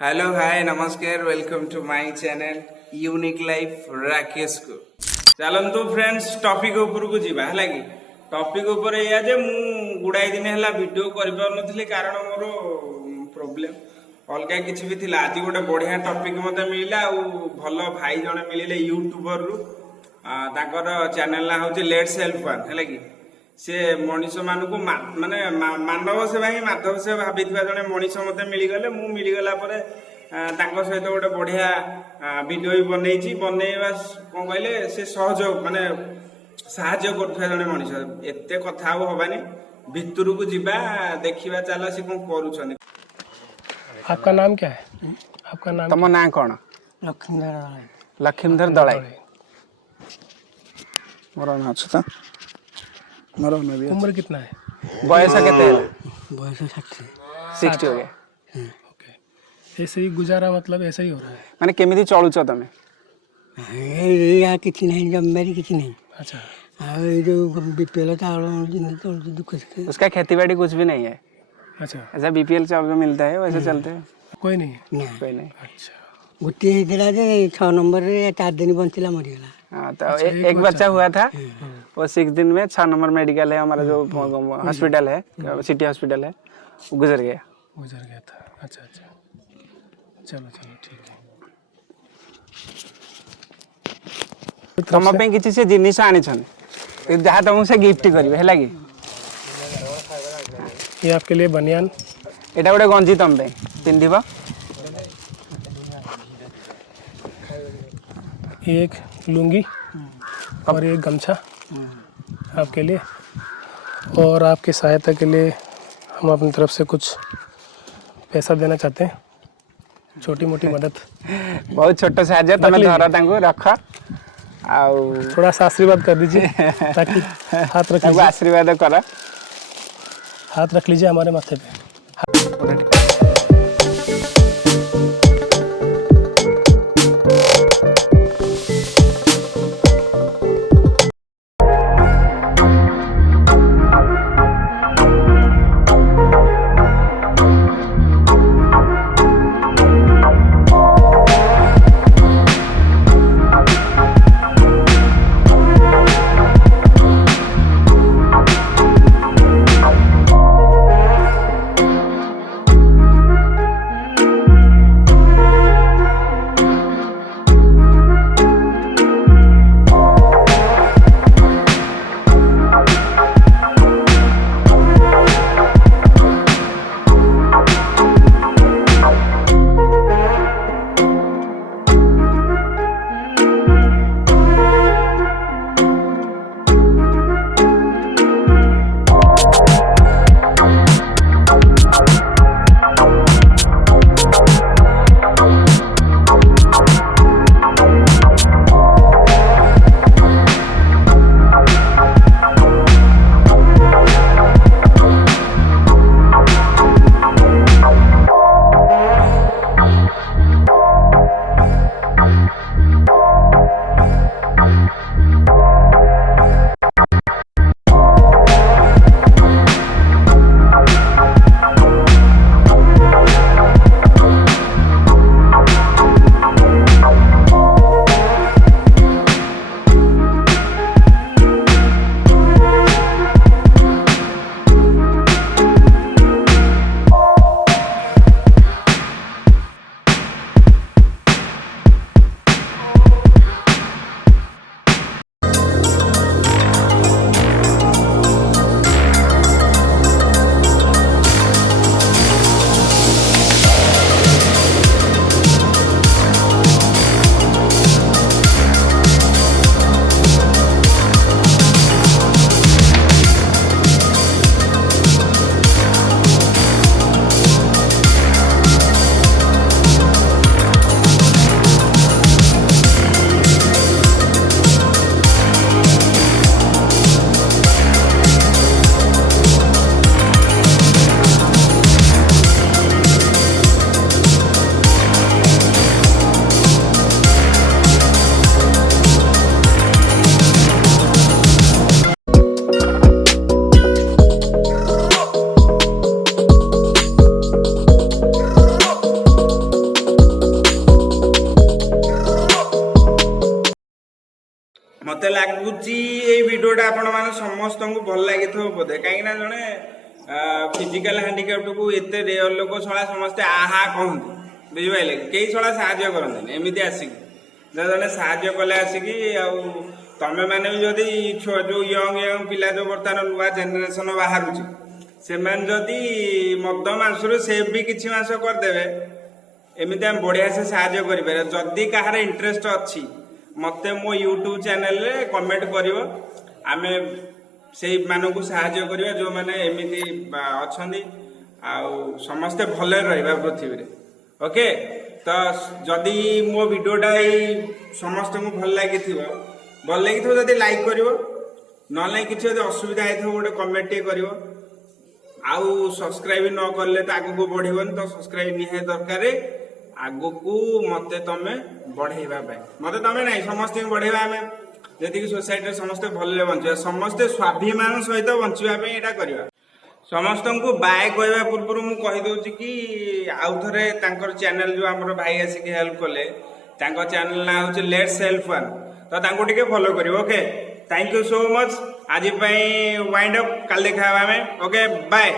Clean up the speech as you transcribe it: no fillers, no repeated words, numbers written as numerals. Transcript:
Hello hi नमस्कार welcome to my channel unique life Rakesh को चलतु फ्रेंड्स टॉपिक ऊपर को जीवा है कि टॉपिक ऊपर या जे मु गुड़ाई दिन है वीडियो कर पार कारण मोर प्रोब्लेम अलग किसी भी थिला आज गोटे बढ़िया टॉपिक मते मिला भल भाई जने मिले यूट्यूबर रु चैनल ना हूँ लेट्स हेल्प वन है कि से मनीष मान को माने मानव सेवा ही माधव सेवा भाभी जड़े मनीष मत मिलगले मु मिलगला सहित गोटे बढ़िया वीडियो भी बनई बनवा कौन कहले से सहयोग माने साहाଯ୍य कर जड़े मनीष एत कथा हबानी भितर को जीवा देखा चल सी कौन कर। आपका नाम क्या है? आपका नाम तुम ना कौन? लखीमधर दलाई मोर ना अच्छा मोर ना भी उम्र कितना है? बयस केते है? बयस 60 हो गया। ओके ऐसे ही गुजारा मतलब ऐसा ही हो रहा है माने केमिति चलुछ तमे? या किसी नहीं जब मेरी किसी नहीं। अच्छा जो बीपीएल तो दुख से उसका खेती बाड़ी कुछ भी नहीं है। अच्छा ऐसा बीपीएल से आपको मिलता है वैसे चलते हैं कोई नहीं है? ना कोई नहीं। अच्छा गोटे होता जे 6 नंबर रे 4 दिन बंचला मरिगला। हाँ तो एक बच्चा हुआ था वो 6 दिन में 6 नंबर मेडिकल है हमारा जो हॉस्पिटल है सिटी हॉस्पिटल है वो गुजर गया था। अच्छा अच्छा चलो चलो ठीक है। तुम पे किसी से जिनिस आनी जहाँ तुमको से गिफ्ट करेंगे है कि ये आपके लिए बनियान एटा गोटे गंजी तुम पे पिंधिब एक लुंगी और एक गमछा आपके लिए और आपकी सहायता के लिए हम अपनी तरफ से कुछ पैसा देना चाहते हैं छोटी मोटी मदद। बहुत छोटा साहाଯ୍य तुम धर रख थोड़ा सा आशीर्वाद कर दीजिए ताकि हाथ रख लीजिए आशीर्वाद कर हाथ रख लीजिए हमारे माथे पे। मते लगुची ये वीडियोटा आपण माने समस्त को भल लगी बोधे कहीं जड़े फिजिकल हैंडिकैप्ट को एत रेयर लोक छड़ा समस्ते आहा कहते बुझे कई छड़ा साहाଯ୍य करते एमती आसिक जड़े साहाଯ୍य कले आसिक तमें मैंने भी जदि जो यंग पिला जो बर्तमान नुआ जेनेरेशन बाहर से मद मांसर से भी किसी मास करदे एमती आम बढ़िया से साहाଯ୍य करें जदि कहार इंटरेस्ट अच्छी मत मो यूट्यूब चैनल रे कमेंट करिवो आमे से मानकु सहायता करिवा जो माने एमिति अछंदी आउ समस्ते भले रहबा पृथ्वी रे ओके तो जदि मो वीडियोटा समस्त को भल लागिथिबो जदि लाइक करिवो न लाइक किछि जदि असुविधा आइथो गोटे कमेंट टे करिवो आउ सब्सक्राइब न करले त आगु को बढ़िबन तो सब्सक्राइब निहे दरकार आगु को मते तमे बढ़ेबा मते तमे नहीं समस्त बढ़ेबा आमे जति सोसाइटी समस्ते भले बंचवा समस्ते स्वाभिमान सहित बंचवा एटा करवा समस्त को बाय कहवा पूर्व मु कहि दउची कि आउ थरे तांकर चैनल जो हमर भाई आसी के हेल्प कले तांकर चैनल ना होचे लेट्स सेल्फ वन तो तांको टिके फॉलो करिवो okay thank you so much आज पई वाइंड अप काल देखा हमें ओके बाय।